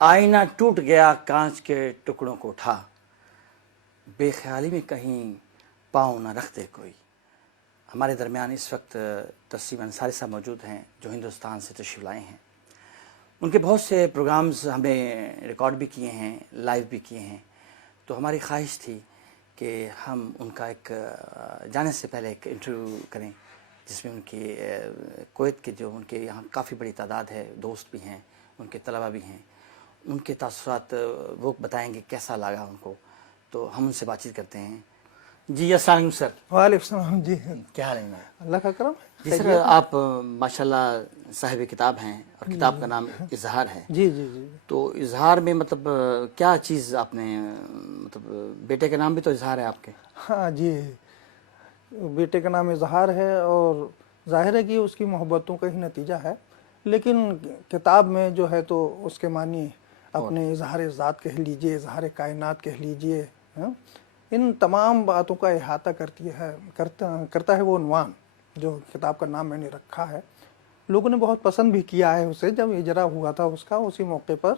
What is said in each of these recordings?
آئینہ ٹوٹ گیا کانچ کے ٹکڑوں کو اٹھا، بے خیالی میں کہیں پاؤں نہ رکھتے کوئی۔ ہمارے درمیان اس وقت تسیم انصاری صاحب موجود ہیں جو ہندوستان سے تشریف لائے ہیں۔ ان کے بہت سے پروگرامز ہم نے ریکارڈ بھی کیے ہیں، لائیو بھی کیے ہیں، تو ہماری خواہش تھی کہ ہم ان کا ایک جانے سے پہلے ایک انٹرویو کریں جس میں ان کی کویت کے جو ان کے یہاں کافی بڑی تعداد ہے، دوست بھی ہیں، ان کے طلبہ بھی ہیں، ان کے تاثرات وہ بتائیں گے کیسا لگا ان کو، تو ہم ان سے بات چیت کرتے ہیں۔ جی السلام علیکم سر۔ وعلیکم السلام۔ جی کیا حال ہے؟ اللہ کا کرم۔ جی سر، آپ ماشاءاللہ صاحب کتاب ہیں اور کتاب کا نام اظہار ہے۔ جی جی جی تو اظہار میں مطلب کیا چیز آپ نے، مطلب بیٹے کا نام بھی تو اظہار ہے آپ کے؟ ہاں جی، بیٹے کا نام اظہار ہے اور ظاہر ہے کہ اس کی محبتوں کا ہی نتیجہ ہے، لیکن کتاب میں جو ہے تو اس کے معنی اپنے اظہار ذات کہہ لیجئے، اظہار کائنات کہہ لیجئے، ان تمام باتوں کا احاطہ کرتا ہے وہ عنوان جو کتاب کا نام میں نے رکھا ہے۔ لوگوں نے بہت پسند بھی کیا ہے اسے، جب اجرا ہوا تھا اس کا اسی موقع پر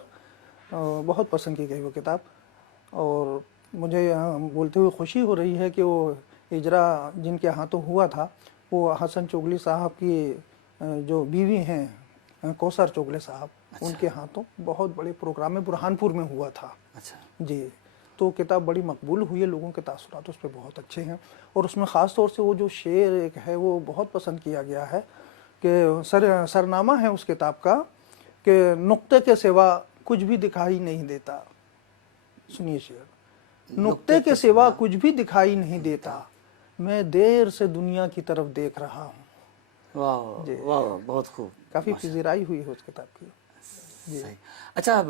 بہت پسند کی گئی وہ کتاب، اور مجھے بولتے ہوئے خوشی ہو رہی ہے کہ وہ اجرا جن کے ہاتھوں ہوا تھا وہ حسن چوغلی صاحب کی جو بیوی ہیں کوثر چوغلے صاحب، ان کے ہاتھوں بہت بڑے پروگرام میں برہانپور میں ہوا تھا۔ اچھا جی، تو کتاب بڑی مقبول ہوئی ہے، لوگوں کے تاثرات اس پہ بہت اچھے ہیں، اور اس میں خاص طور سے وہ جو شعر ایک ہے وہ بہت پسند کیا گیا ہے کہ سرنامہ ہے اس کتاب کا کہ نقطے کے سوا کچھ بھی دکھائی نہیں دیتا۔ سنیے شعر: نقطے کے سوا کچھ بھی دکھائی نہیں دیتا، میں دیر سے دنیا کی طرف دیکھ رہا ہوں۔ واہ واہ، بہت خوب، کافی پذیرائی ہوئی ہے اس کتاب کی۔ صحیح۔ اچھا، اب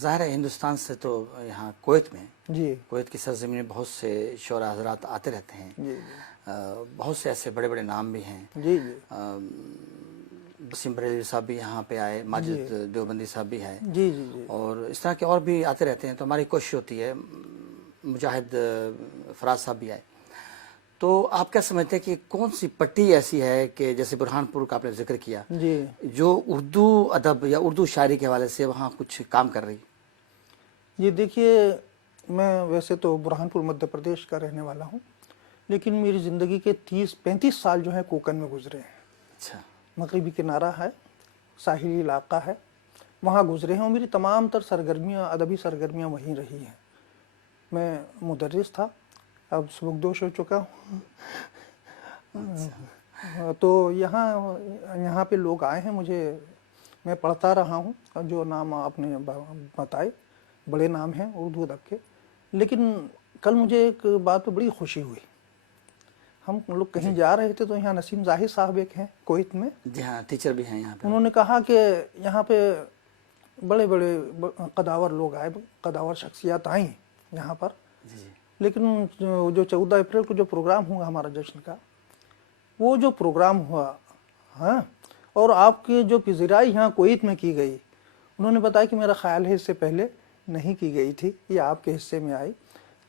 ظاہر ہے ہندوستان سے تو یہاں کویت میں، جی کویت کی سرزمین میں بہت سے شعراء حضرات آتے رہتے ہیں، جی بہت سے ایسے بڑے بڑے نام بھی ہیں۔ جی جی وسیم بریلوی صاحب بھی یہاں پہ آئے، ماجد دیوبندی صاحب بھی ہے، جی جی جی اور اس طرح کے اور بھی آتے رہتے ہیں، تو ہماری کوشش ہوتی ہے، مجاہد فراز صاحب بھی آئے۔ تو آپ کیا سمجھتے ہیں کہ کون سی پٹی ایسی ہے کہ جیسے برہانپور کا آپ نے ذکر کیا، جی جو اردو ادب یا اردو شاعری کے حوالے سے وہاں کچھ کام کر رہی؟ یہ دیکھیے، میں ویسے تو برہانپور مدھیہ پردیش کا رہنے والا ہوں، لیکن میری زندگی کے 30-35 سال جو ہیں کوکن میں گزرے ہیں۔ اچھا، مغربی کنارہ ہے، ساحلی علاقہ ہے، وہاں گزرے ہیں، اور میری تمام تر سرگرمیاں، ادبی سرگرمیاں وہیں رہی ہیں۔ میں مدرس تھا، اب سبکدوش ہو چکا ہوں، تو یہاں پہ لوگ آئے ہیں، میں پڑھتا رہا ہوں، جو نام آپ نے بتائے بڑے نام ہیں اردو ادب کے، لیکن کل مجھے ایک بات پہ بڑی خوشی ہوئی۔ ہم لوگ کہیں جا رہے تھے تو یہاں نسیم زاہد صاحب ایک ہیں کویت میں، جی ہاں، ٹیچر بھی ہیں یہاں پہ۔ انہوں نے کہا کہ یہاں پہ بڑے بڑے قداور لوگ آئے، قداور شخصیات آئیں یہاں پر، لیکن جو 14 اپریل کو جو پروگرام ہوا ہمارا جشن کا، وہ جو پروگرام ہوا، ہاں، اور آپ کی جو پذیرائی یہاں کویت میں کی گئی، انہوں نے بتایا کہ میرا خیال ہے اس سے پہلے نہیں کی گئی تھی، یہ آپ کے حصے میں آئی،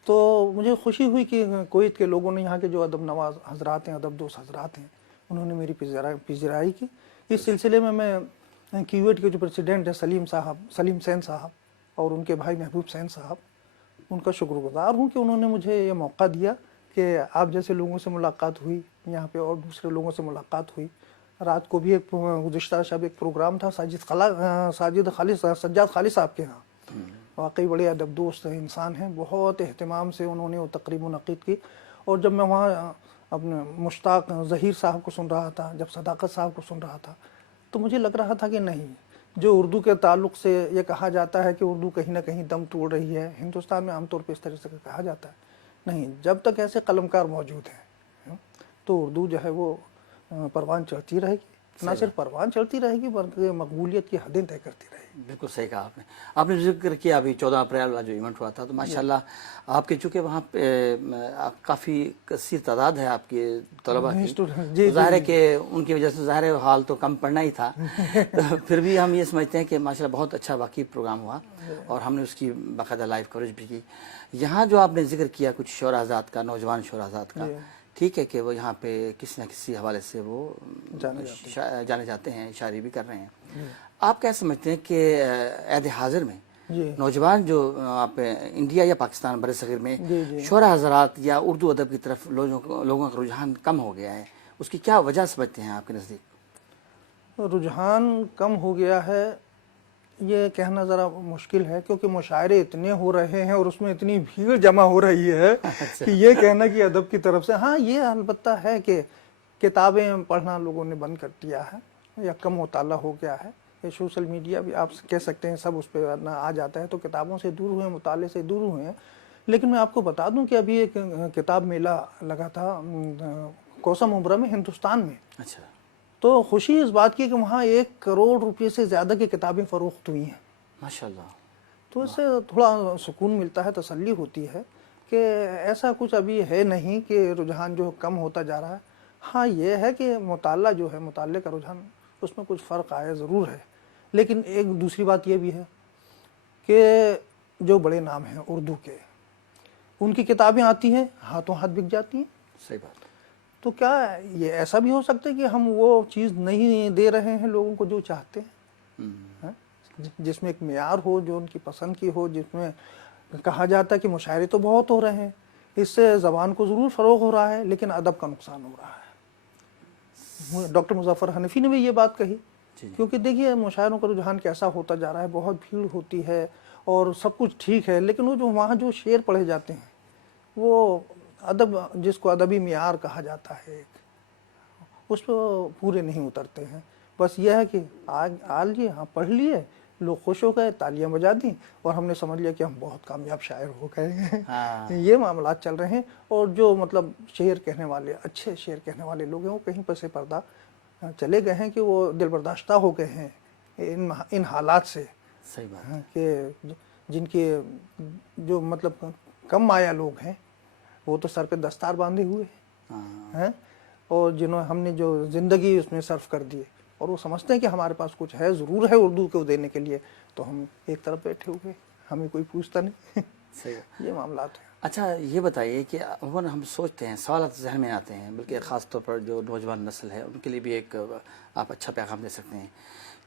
تو مجھے خوشی ہوئی کہ کویت کے لوگوں نے، یہاں کے جو ادب نواز حضرات ہیں، ادب دوست حضرات ہیں، انہوں نے میری پذیرائی کی۔ اس سلسلے میں کیویٹ کے جو پریزیڈنٹ ہیں سلیم سین صاحب، اور ان کے بھائی محبوب سین صاحب، ان کا شکر گزار ہوں کہ انہوں نے مجھے یہ موقع دیا کہ آپ جیسے لوگوں سے ملاقات ہوئی یہاں پہ، اور دوسرے لوگوں سے ملاقات ہوئی۔ رات کو بھی ایک گزشتہ شب ایک پروگرام تھا سجاد خالص صاحب کے ہاں، واقعی بڑے ادب دوست انسان ہیں، بہت اہتمام سے انہوں نے وہ تقریب منعقد کی، اور جب میں وہاں اپنے مشتاق ظہیر صاحب کو سن رہا تھا، جب صداقت صاحب کو سن رہا تھا، تو مجھے لگ رہا تھا کہ نہیں، جو اردو کے تعلق سے یہ کہا جاتا ہے کہ اردو کہیں نہ کہیں دم توڑ رہی ہے، ہندوستان میں عام طور پہ اس طرح سے کہا جاتا ہے، نہیں، جب تک ایسے قلمکار موجود ہیں تو اردو جو ہے وہ پروان چڑھتی رہے گی، نہ صرف پروان چڑھتی رہے گی بلکہ مقبولیت کی حدیں طے کرتی رہے گی۔ بالکل صحیح کہا آپ نے ذکر کیا ابھی 14 اپریل والا جو ایونٹ ہوا تھا، تو ماشاءاللہ آپ کے چونکہ وہاں پہ کافی کثیر تعداد ہے آپ کے طلباء کی، ظاہر ہے کہ ان کی وجہ سے ظاہر ہے حال تو کم پڑنا ہی تھا، تو پھر بھی ہم یہ سمجھتے ہیں کہ ماشاءاللہ بہت اچھا واقعی پروگرام ہوا، اور ہم نے اس کی باقاعدہ لائیو کوریج بھی کی۔ یہاں جو آپ نے ذکر کیا کچھ شعراء حضرات کا، نوجوان شعراء حضرات کا، ٹھیک ہے کہ وہ یہاں پہ کسی نہ کسی حوالے سے وہ جانے جاتے ہیں، شاعری بھی کر رہے ہیں، آپ کیا سمجھتے ہیں کہ عہد حاضر میں جی نوجوان جو آپ انڈیا یا پاکستان بر صغیر میں جی جی شعراء حضرات یا اردو ادب کی طرف لوگوں کا رجحان کم ہو گیا ہے، اس کی کیا وجہ سمجھتے ہیں آپ کے نزدیک؟ رجحان کم ہو گیا ہے یہ کہنا ذرا مشکل ہے، کیونکہ مشاعرے اتنے ہو رہے ہیں اور اس میں اتنی بھیڑ جمع ہو رہی ہے کہ یہ کہنا کہ ادب کی طرف سے، ہاں یہ البتہ ہے کہ کتابیں پڑھنا لوگوں نے بند کر دیا ہے یا کم مطالعہ ہو گیا ہے، یہ سوشل میڈیا بھی آپ کہہ سکتے ہیں سب اس پہ آ جاتا ہے، تو کتابوں سے دور ہوئے، مطالعے سے دور ہوئے ہیں۔ لیکن میں آپ کو بتا دوں کہ ابھی ایک کتاب میلہ لگا تھا کوسم امبرا میں، ہندوستان میں، اچھا، تو خوشی اس بات کی کہ وہاں 1 کروڑ روپے سے زیادہ کی کتابیں فروخت ہوئی ہیں۔ ماشاءاللہ۔ تو اس سے تھوڑا سکون ملتا ہے، تسلی ہوتی ہے کہ ایسا کچھ ابھی ہے نہیں کہ رجحان جو کم ہوتا جا رہا ہے۔ ہاں یہ ہے کہ مطالعہ جو ہے، مطالعے کا رجحان، اس میں کچھ فرق آیا ضرور ہے، لیکن ایک دوسری بات یہ بھی ہے کہ جو بڑے نام ہیں اردو کے، ان کی کتابیں آتی ہیں، ہاتھوں ہاتھ بک جاتی ہیں۔ صحیح بات۔ تو کیا یہ ایسا بھی ہو سکتا ہے کہ ہم وہ چیز نہیں دے رہے ہیں لوگوں کو جو چاہتے ہیں، جس میں ایک معیار ہو، جو ان کی پسند کی ہو، جس میں کہا جاتا ہے کہ مشاعرے تو بہت ہو رہے ہیں، اس سے زبان کو ضرور فروغ ہو رہا ہے لیکن ادب کا نقصان ہو رہا ہے۔ ڈاکٹر مظفر حنفی نے بھی یہ بات کہی، کیونکہ دیکھیے مشاعروں کا رجحان کیسا ہوتا جا رہا ہے، بہت بھیڑ ہوتی ہے اور سب کچھ ٹھیک ہے، لیکن وہ جو وہاں جو شعر پڑھے جاتے ہیں وہ ادب، جس کو ادبی معیار کہا جاتا ہے، اس پہ پورے نہیں اترتے ہیں۔ بس یہ ہے کہ آج جی ہاں پڑھ لیے، لوگ خوش ہو گئے، تالیاں بجا دیں اور ہم نے سمجھ لیا کہ ہم بہت کامیاب شاعر ہو گئے ہیں۔ یہ معاملات چل رہے ہیں، اور جو مطلب شعر کہنے والے، اچھے شعر کہنے والے لوگ ہیں، وہ کہیں پس پردہ چلے گئے ہیں کہ وہ دل برداشتہ ہو گئے ہیں ان حالات سے۔ صحیح بات کہ جن کے جو مطلب کم مایہ لوگ ہیں وہ تو سر پہ دستار باندھے ہوئے ہیں، اور جنہوں ہم نے جو زندگی اس میں صرف کر دی اور وہ سمجھتے ہیں کہ ہمارے پاس کچھ ہے، ضرور ہے اردو کو دینے کے لیے، تو ہم ایک طرف بیٹھے ہوئے، ہمیں کوئی پوچھتا نہیں۔ صحیح۔ یہ معاملات ہیں۔ اچھا یہ بتائیے کہ عموماً ہم سوچتے ہیں، سوالات ذہن میں آتے ہیں، بلکہ خاص طور پر جو نوجوان نسل ہے ان کے لیے بھی ایک آپ اچھا پیغام دے سکتے ہیں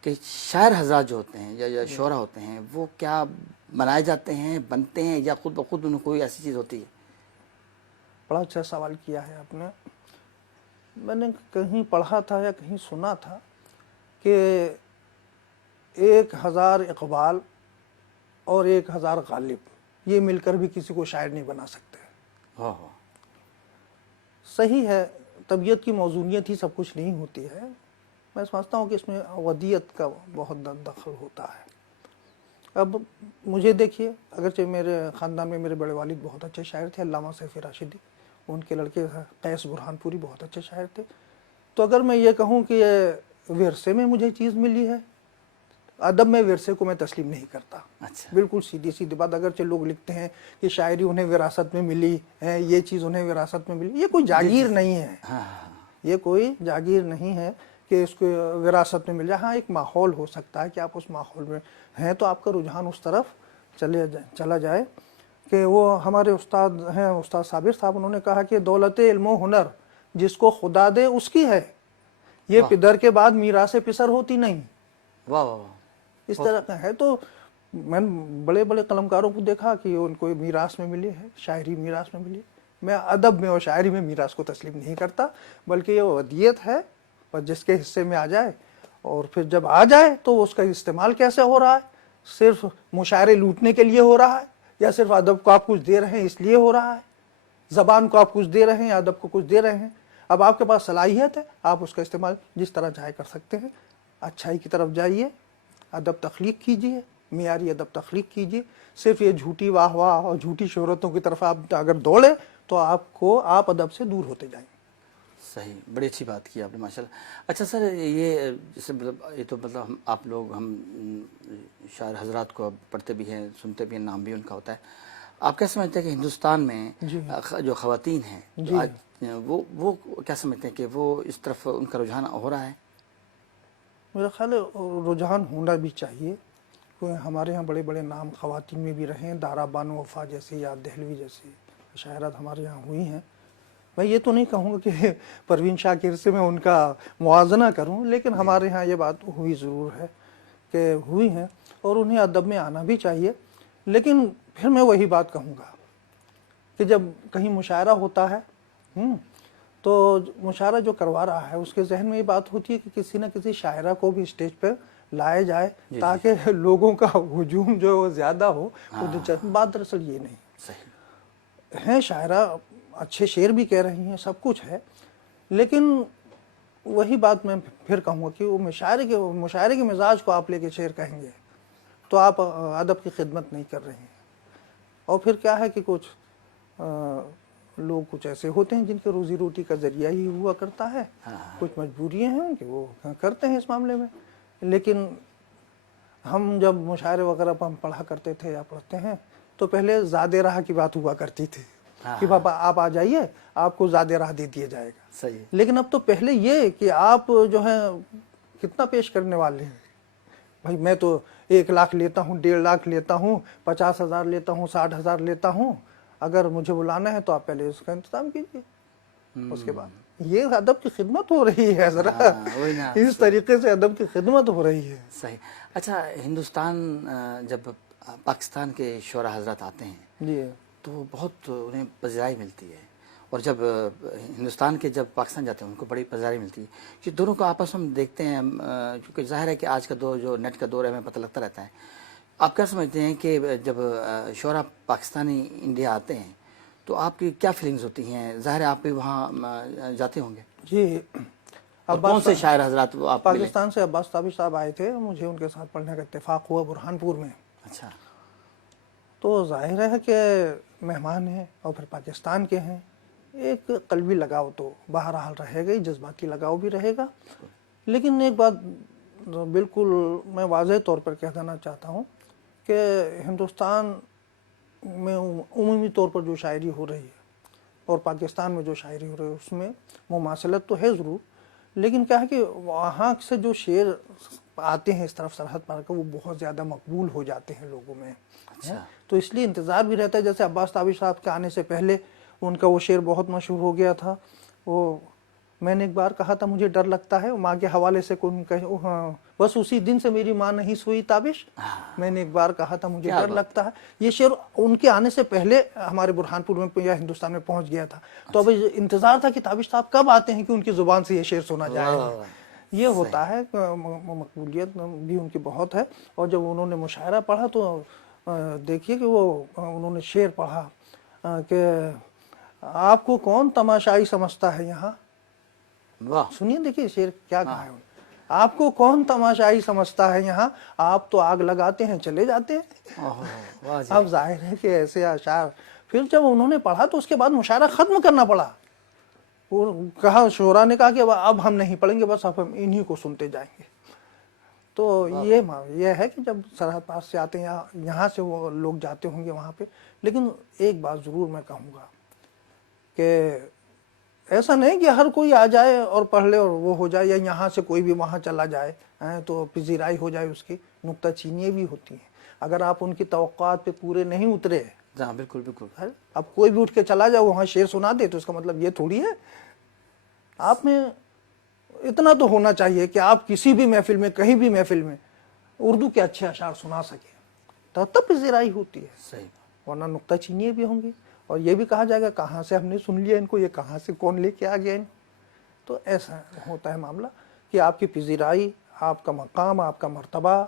کہ شاعر حضرات جو ہوتے ہیں یا شعراء ہوتے ہیں، وہ کیا بنائے جاتے ہیں، بنتے ہیں، یا خود بخود ان کوئی ایسی چیز ہوتی ہے؟ بڑا اچھا سوال کیا ہے آپ نے۔ میں نے کہیں پڑھا تھا یا کہیں سنا تھا کہ 1000 اقبال اور 1000 غالب یہ مل کر بھی کسی کو شاعر نہیں بنا سکتے۔ صحیح ہے، طبیعت کی موزونیت ہی سب کچھ نہیں ہوتی ہے، میں سمجھتا ہوں کہ اس میں ودیت کا بہت دخل ہوتا ہے۔ اب مجھے دیکھیے، اگرچہ میرے خاندان میں میرے بڑے والد بہت اچھے شاعر تھے، علامہ سیفی راشدی، ان کے لڑکے قیس برہان پوری بہت اچھے شاعر تھے، تو اگر میں یہ کہوں کہ یہ ورثے میں مجھے چیز ملی ہے، ادب میں ورثے کو میں تسلیم نہیں کرتا۔ اچھا، بالکل سیدھی سیدھی بات، اگرچہ لوگ لکھتے ہیں کہ شاعری انہیں وراثت میں ملی ہے، یہ چیز انہیں وراثت میں ملی، یہ کوئی جاگیر نہیں ہے، یہ کوئی جاگیر نہیں ہے کہ اس کو وراثت میں مل جائے۔ ہاں ایک ماحول ہو سکتا ہے کہ آپ اس ماحول میں ہیں تو آپ کا رجحان اس طرف چلا جائے، کہ وہ ہمارے استاد ہیں، استاد صابر صاحب، انہوں نے کہا کہ دولت علم و ہنر جس کو خدا دے اس کی ہے، یہ پدر کے بعد میراث پسر ہوتی نہیں۔ واہ واہ واہ، اس طرح کا ہے۔ تو میں نے بڑے بڑے قلمکاروں کو دیکھا کہ ان کو میراث میں ملی ہے، شاعری میراث میں ملی ہے۔ میں ادب میں اور شاعری میں میراث کو تسلیم نہیں کرتا، بلکہ یہ ودیت ہے، اور جس کے حصے میں آ جائے، اور پھر جب آ جائے تو اس کا استعمال کیسے ہو رہا ہے، صرف مشاعرے لوٹنے کے لیے ہو رہا ہے یا صرف ادب کو آپ کچھ دے رہے ہیں اس لیے ہو رہا ہے، زبان کو آپ کچھ دے رہے ہیں، ادب کو کچھ دے رہے ہیں۔ اب آپ کے پاس صلاحیت ہے، آپ اس کا استعمال جس طرح چاہے کر سکتے ہیں۔ اچھائی کی طرف جائیے، ادب تخلیق کیجیے، معیاری ادب تخلیق کیجیے۔ صرف یہ جھوٹی واہ واہ اور جھوٹی شہرتوں کی طرف آپ اگر دوڑے تو آپ ادب سے دور ہوتے جائیں۔ صحیح، بڑی اچھی بات کی آپ نے ماشاءاللہ۔ اچھا سر، یہ جیسے مطلب یہ تو مطلب آپ لوگ ہم شاعر حضرات کو پڑھتے بھی ہیں، سنتے بھی ہیں، نام بھی ان کا ہوتا ہے، آپ کیا سمجھتے ہیں کہ ہندوستان میں جو خواتین ہیں آج وہ کیا سمجھتے ہیں کہ وہ اس طرف ان کا رجحان ہو رہا ہے؟ میرا خیال ہے رجحان ہونا بھی چاہیے، کیونکہ ہمارے ہاں بڑے بڑے نام خواتین میں بھی رہے ہیں، دارا بانو وفا جیسی یا دہلوی جیسی شاعرات ہمارے یہاں ہوئی ہیں۔ میں یہ تو نہیں کہوں گا کہ پروین شاکر سے میں ان کا موازنہ کروں، لیکن ہمارے ہاں یہ بات ہوئی ضرور ہے کہ ہوئی ہیں اور انہیں ادب میں آنا بھی چاہیے. لیکن پھر میں وہی بات کہوں گا کہ جب کہیں مشاعرہ ہوتا ہے تو مشاعرہ جو کروا رہا ہے اس کے ذہن میں یہ بات ہوتی ہے کہ کسی نہ کسی شاعرہ کو بھی اسٹیج پہ لایا جائے تاکہ لوگوں کا ہجوم جو زیادہ ہو. بات دراصل یہ نہیں صحیح ہیں، شاعرہ اچھے شعر بھی کہہ رہی ہیں، سب کچھ ہے، لیکن وہی بات میں پھر کہوں گا کہ وہ مشاعرے کے مزاج کو آپ لے کے شعر کہیں گے تو آپ ادب کی خدمت نہیں کر رہے ہیں. اور پھر کیا ہے کہ کچھ لوگ کچھ ایسے ہوتے ہیں جن کے روزی روٹی کا ذریعہ ہی ہوا کرتا ہے، کچھ مجبوریاں ہیں ان کی، وہ کرتے ہیں اس معاملے میں. لیکن ہم جب مشاعرے وغیرہ ہم پڑھا کرتے تھے یا پڑھتے ہیں تو پہلے زاد راہ کی بات ہوا کرتی تھی کہ بابا آپ آ جائیے، آپ کو زاد راہ دے دیا جائے گا. صحیح. لیکن اب تو پہلے یہ کہ آپ جو ہیں کتنا پیش کرنے والے ہیں. بھائی میں تو 1 لاکھ لیتا ہوں، 1.5 لاکھ لیتا ہوں، 50,000 لیتا ہوں، 60,000 لیتا ہوں. اگر مجھے بلانا ہے تو آپ پہلے اس کا انتظام کیجیے. اس کے بعد یہ ادب کی خدمت ہو رہی ہے ذرا، اس طریقے سے ادب کی خدمت ہو رہی ہے. صحیح. اچھا، ہندوستان جب پاکستان کے شعراء حضرات آتے ہیں جی تو بہت انہیں پذیرائی ملتی ہے، اور جب ہندوستان کے جب پاکستان جاتے ہیں ان کو بڑی پذیرائی ملتی ہے کہ دونوں کو آپس میں دیکھتے ہیں. کیونکہ ظاہر ہے کہ آج کا دور جو نیٹ کا دور ہے ہمیں پتہ لگتا رہتا ہے. آپ کیا سمجھتے ہیں کہ جب شعراء پاکستانی انڈیا آتے ہیں تو آپ کی کیا فیلنگز ہوتی ہیں؟ ظاہر ہے آپ بھی وہاں جاتے ہوں گے. جی. اور کون سے شاعر حضرات وہ آپ ملے؟ پاکستان سے عباس تابش صاحب آئے تھے، مجھے ان کے ساتھ پڑھنے کا اتفاق ہوا برہانپور میں. اچھا. تو ظاہر ہے کہ مہمان ہیں اور پھر پاکستان کے ہیں، ایک قلبی لگاؤ تو بہرحال رہے گا ہی، جذباتی لگاؤ بھی رہے گا. لیکن ایک بات بالکل میں واضح طور پر کہہ دینا چاہتا ہوں کہ ہندوستان میں عمومی طور پر جو شاعری ہو رہی ہے اور پاکستان میں جو شاعری ہو رہی ہے اس میں مماثلت تو ہے ضرور، لیکن کیا ہے کہ وہاں سے جو شعر آتے ہیں اس طرف سرحد پار کر وہ بہت زیادہ مقبول ہو جاتے ہیں لوگوں میں. تو اس لیے انتظار بھی رہتا ہے. جیسے عباس تابش صاحب کے آنے سے پہلے ان کا وہ شعر بہت مشہور ہو گیا تھا، وہ میں نے ایک بار کہا تھا مجھے ڈر لگتا ہے، ماں کے حوالے سے بس اسی دن سے میری ماں نہیں سوئی تابش. میں نے ایک بار کہا تھا مجھے ڈر لگتا ہے. یہ شعر ان کے آنے سے پہلے ہمارے برہانپور میں یا ہندوستان میں پہنچ گیا تھا. تو اب انتظار تھا کہ تابش صاحب کب آتے ہیں کہ ان کی زبان سے یہ شعر سنا جائے. یہ ہوتا ہے، مقبولیت بھی ان کی بہت ہے. اور جب انہوں نے مشاعرہ پڑھا تو دیکھیے کہ وہ انہوں نے شعر پڑھا کہ آپ کو کون تماشائی سمجھتا ہے یہاں. سنیے دیکھیے شعر کیا کہا ہے. آپ کو کون تماشائی سمجھتا ہے یہاں، آپ تو آگ لگاتے ہیں چلے جاتے ہیں. اب ظاہر ہے کہ ایسے اشعار پھر جب انہوں نے پڑھا تو اس کے بعد مشاعرہ ختم کرنا پڑا. وہ کہا، شعراء نے کہا کہ اب ہم نہیں پڑھیں گے، بس اب ہم انہی کو سنتے جائیں گے. تو یہ ہے کہ جب سرحد پار سے آتے ہیں یہاں سے وہ لوگ جاتے ہوں گے وہاں پہ. لیکن ایک بات ضرور میں کہوں گا کہ ایسا نہیں کہ ہر کوئی آ جائے اور پڑھ لے اور وہ ہو جائے، یا یہاں سے کوئی بھی وہاں چلا جائے تو پذیرائی ہو جائے اس کی. نکتہ چینیاں بھی ہوتی ہیں. اگر آپ ان کی توقعات پہ پورے نہیں اترے، بالکل بالکل، اب کوئی بھی اٹھ کے چلا جائے وہاں شعر سنا دے تو اس کا مطلب یہ تھوڑی ہے. آپ میں اتنا تو ہونا چاہیے کہ آپ کسی بھی محفل میں، کہیں بھی محفل میں اردو کے اچھے اشعار سنا سکیں، تب پذیرائی ہوتی ہے. صحیح. ورنہ نکتہ چینیاں بھی ہوں گی اور یہ بھی کہا جائے گا کہاں سے ہم نے سن لیا ان کو، یہ کہاں سے کون لے کے آ گیا ان. تو ایسا ہوتا ہے معاملہ کہ آپ کی پذیرائی، آپ کا مقام، آپ کا مرتبہ،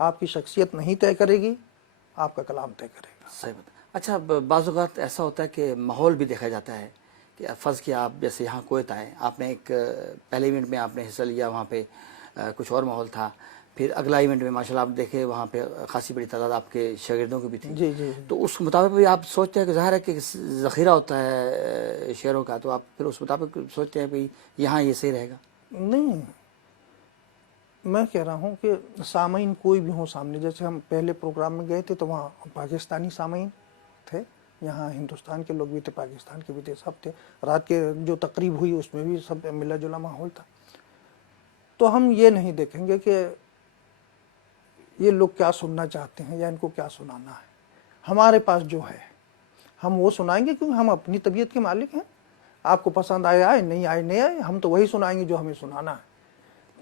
آپ کی شخصیت نہیں طے کرے گی، آپ کا کلام طے کرے گا. صحیح بات. اچھا، بعض اوقات ایسا ہوتا ہے کہ ماحول بھی دیکھا جاتا ہے کہ فرض کیا آپ جیسے یہاں کویت آئے، آپ نے ایک پہلے ایونٹ میں آپ نے حصہ لیا، وہاں پہ کچھ اور ماحول تھا. پھر اگلا ایونٹ میں ماشاءاللہ آپ دیکھے وہاں پہ خاصی بڑی تعداد آپ کے شاگردوں کی بھی تھی. جی جی. تو اس مطابق بھی آپ سوچتے ہیں کہ ظاہر ہے کہ ذخیرہ ہوتا ہے شعروں کا، تو آپ پھر اس مطابق سوچتے ہیں کہ یہاں یہ صحیح رہے گا. نہیں، میں کہہ رہا ہوں کہ سامعین کوئی بھی ہوں سامنے. جیسے ہم پہلے پروگرام میں گئے تھے تو وہاں پاکستانی سامعین تھے، یہاں ہندوستان کے لوگ بھی تھے، پاکستان کے بھی تھے، سب تھے. رات کے جو تقریب ہوئی اس میں بھی سب ملا جلا ماحول تھا. تو ہم یہ نہیں دیکھیں گے کہ یہ لوگ کیا سننا چاہتے ہیں یا ان کو کیا سنانا ہے. ہمارے پاس جو ہے ہم وہ سنائیں گے، کیونکہ ہم اپنی طبیعت کے مالک ہیں. آپ کو پسند آئے آئے، نہیں آئے نہیں آئے، ہم تو وہی سنائیں گے جو ہمیں سنانا ہے.